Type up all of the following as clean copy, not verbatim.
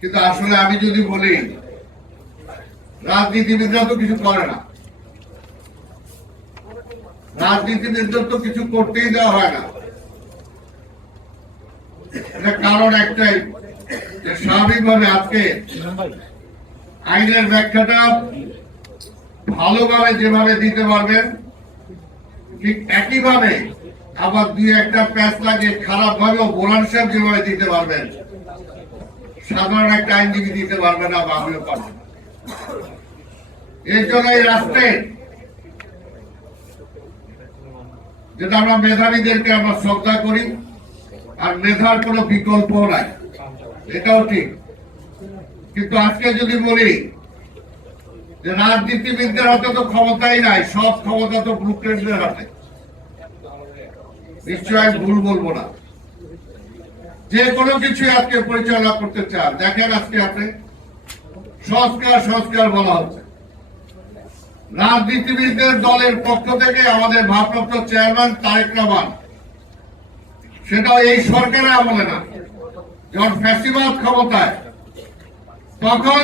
কিন্তু আসলে আমি যদি বলি রাজনীতিবিদরা তো কিছু করে না, রাজনীতিবিদদের তো কিছু করতেই দেওয়া হয় না। এটা কারণ একটাই যে স্বাভাবিকভাবে আজকে আইনের ব্যাখ্যাটা ভালোভাবে যেভাবে দিতে পারবেন ঠিক একইভাবে আবার দুই একটা প্যাচ লাগে খারাপ ভাবেও বোলান সাহেব যেভাবে দিতে পারবেন সাধারণ একটা আইনজীবী দিতে পারবে না বা আমিও পারবো। এর জন্য এই রাষ্ট্রে যেটা আমরা মেধাবীদেরকে আমরা শ্রদ্ধা করি আর মেধার কোনো বিকল্প নাই, এটাও ঠিক। কিন্তু আজকে যদি বলি যে রাজনীতিবিদদের হাতে তো ক্ষমতাই নাই, সব ক্ষমতা তো ব্লুপ্রিন্টদের হাতে, নিশ্চয় আমি ভুল বলবো না। যে কোনো কিছু আজকে পরিচালনা করতে চান, দেখেন আজকে আপনি সংস্কার বলা হচ্ছে। রাজনীতিবিদদের দলের পক্ষ থেকে আমাদের ভারপ্রাপ্ত চেয়ারম্যান তারেক রহমান, সেটাও এই সরকারের আমলে না, যখন ফ্যাসিবাদ ক্ষমতায় তখন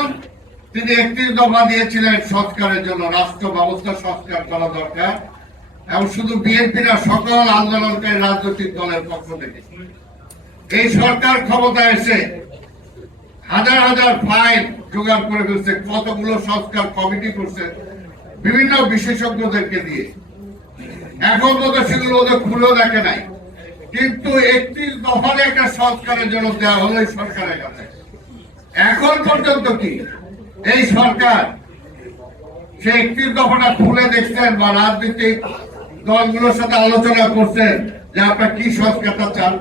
তিনি 31 দফা দিয়েছিলেন সংস্কারের জন্য, রাষ্ট্র ব্যবস্থা সংস্কার করা দরকার, এবং শুধু বিএনপি না, সকল আন্দোলনকারী রাজনৈতিক দলের পক্ষ থেকে। এই সরকার ক্ষমতায় এসে হাজার হাজার ফাইল জোগাড় করে ফেলছে, কতগুলো সংস্কার কমিটি করছে বিভিন্ন বিশেষজ্ঞদেরকে দিয়ে, এখন তো সেগুলো ওদের খুলেও দেখে নাই। কিন্তু 31 দফার একটা সংস্কারের জন্য দেওয়া হলো এই সরকারের কাছে। এখন পর্যন্ত কি এই সরকার সে 31 দফাটা খুলে দেখছেন বা রাজনৈতিক দলগুলোর সাথে আলোচনা করছেন যে আপনার কি সংস্কারটা চান?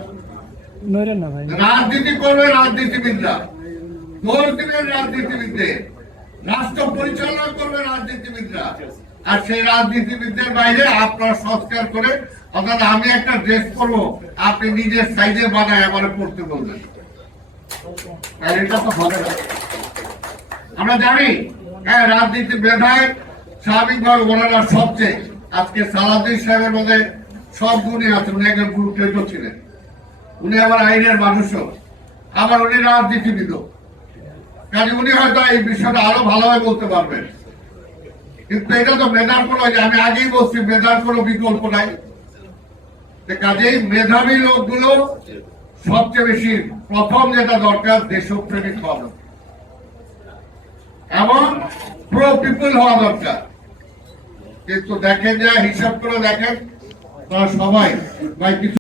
রাজনীতি করবে রাজনীতিবিদরা, দোষ দিবেন রাজনীতিবিদদের, রাষ্ট্র পরিচালনা করবে রাজনীতিবিদরা, আর সেই রাজনীতিবিদদের বাইরে আপনার সংস্কার করে, অর্থাৎ আমি একটা ড্রেস করবো, আপনি নিজের সাইজে বানায় আমার পড়তে বলবেন, আর এটা তো হবে না। আমরা জানি হ্যাঁ, রাজনীতি মেধায় স্বাভাবিকভাবে ওনারা সবচেয়ে, আজকে সালাউদ্দিন সাহেবের মধ্যে সব গুণই আছে, উনি একজন গুরুত্ব ছিলেন, উনি আবার আইনের মানুষও, আবার উনি রাজনীতিবিদও, কাজে উনি হয়তো এই বিষয়টা আরো ভালোভাবে বলতে পারবেন। কিন্তু এটা তো মেধার কোনো, আমি আগেই বলছি মেধার কোনো বিকল্প নাই। কাজেই মেধাবী লোকগুলো সবচেয়ে বেশি প্রথম যেটা দরকার, দেশপ্রেমিক হওয়া দরকার এবং প্রো পিপল হওয়া দরকার। কিন্তু দেখেন যে হিসাব করে দেখেন তারা সবাই কিছু